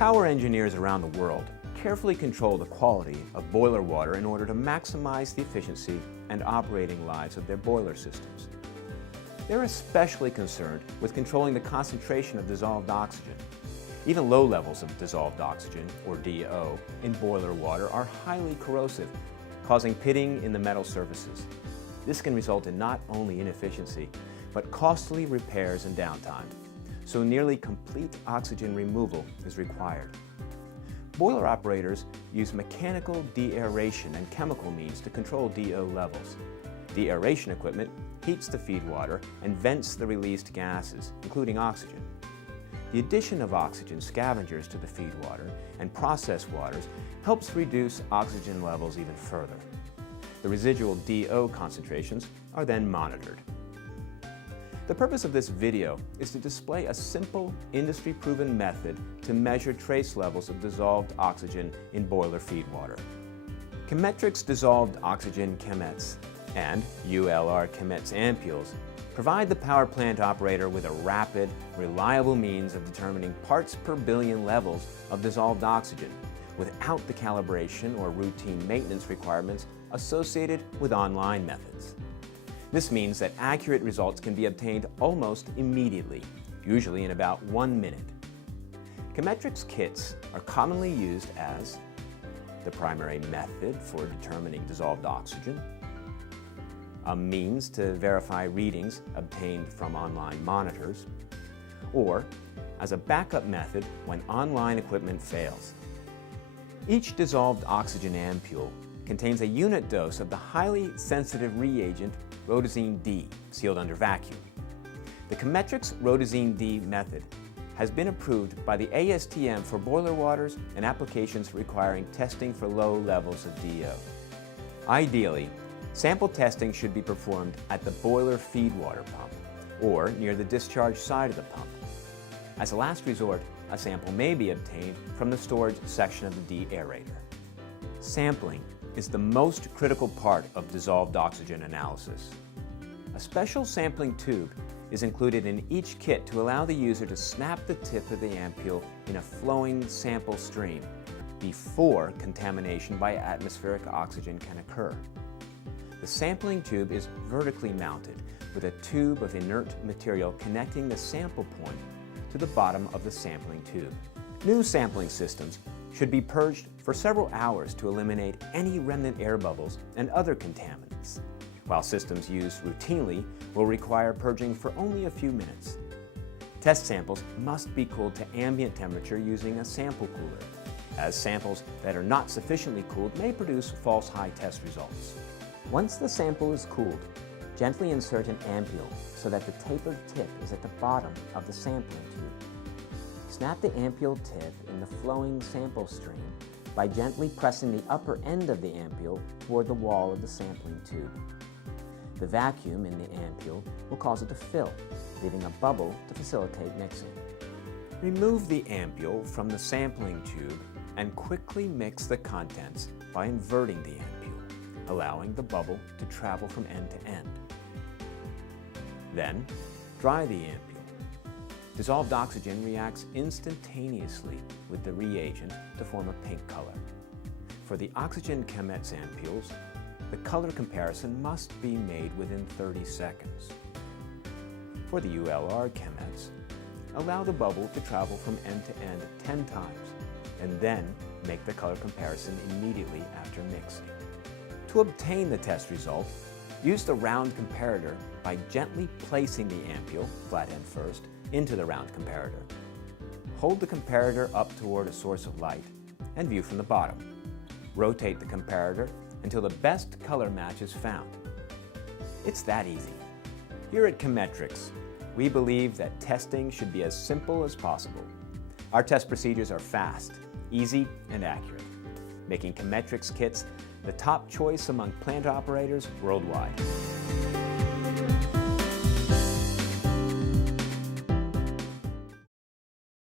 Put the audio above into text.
Power engineers around the world carefully control the quality of boiler water in order to maximize the efficiency and operating lives of their boiler systems. They're especially concerned with controlling the concentration of dissolved oxygen. Even low levels of dissolved oxygen, or DO, in boiler water are highly corrosive, causing pitting in the metal surfaces. This can result in not only inefficiency, but costly repairs and downtime, so nearly complete oxygen removal is required. Boiler operators use mechanical de-aeration and chemical means to control DO levels. De-aeration equipment heats the feed water and vents the released gases, including oxygen. The addition of oxygen scavengers to the feed water and process waters helps reduce oxygen levels even further. The residual DO concentrations are then monitored. The purpose of this video is to display a simple, industry-proven method to measure trace levels of dissolved oxygen in boiler feed water. CHEMetrics dissolved oxygen chemettes and ULR chemettes ampules provide the power plant operator with a rapid, reliable means of determining parts per billion levels of dissolved oxygen without the calibration or routine maintenance requirements associated with online methods. This means that accurate results can be obtained almost immediately, usually in about 1 minute. CHEMetrics kits are commonly used as the primary method for determining dissolved oxygen, a means to verify readings obtained from online monitors, or as a backup method when online equipment fails. Each dissolved oxygen ampule contains a unit dose of the highly sensitive reagent rhodazine D, sealed under vacuum. The CHEMetrics rhodazine D method has been approved by the ASTM for boiler waters and applications requiring testing for low levels of DO. Ideally, sample testing should be performed at the boiler feed water pump or near the discharge side of the pump. As a last resort, a sample may be obtained from the storage section of the de-aerator. Sampling is the most critical part of dissolved oxygen analysis. A special sampling tube is included in each kit to allow the user to snap the tip of the ampule in a flowing sample stream before contamination by atmospheric oxygen can occur. The sampling tube is vertically mounted with a tube of inert material connecting the sample point to the bottom of the sampling tube. New sampling systems should be purged for several hours to eliminate any remnant air bubbles and other contaminants, while systems used routinely will require purging for only a few minutes. Test samples must be cooled to ambient temperature using a sample cooler, as samples that are not sufficiently cooled may produce false high test results. Once the sample is cooled, gently insert an ampule so that the tapered tip is at the bottom of the sampling tube. Snap the ampule tip in the flowing sample stream by gently pressing the upper end of the ampule toward the wall of the sampling tube. The vacuum in the ampule will cause it to fill, leaving a bubble to facilitate mixing. Remove the ampule from the sampling tube and quickly mix the contents by inverting the ampule, allowing the bubble to travel from end to end. Then, dry the ampule. Dissolved oxygen reacts instantaneously with the reagent to form a pink color. For the oxygen chemettes ampules, the color comparison must be made within 30 seconds. For the ULR chemettes, allow the bubble to travel from end to end 10 times, and then make the color comparison immediately after mixing. To obtain the test result, use the round comparator by gently placing the ampule, flat end first, into the round comparator. Hold the comparator up toward a source of light and view from the bottom. Rotate the comparator until the best color match is found. It's that easy. Here at CHEMetrics, we believe that testing should be as simple as possible. Our test procedures are fast, easy, and accurate, making CHEMetrics kits the top choice among plant operators worldwide.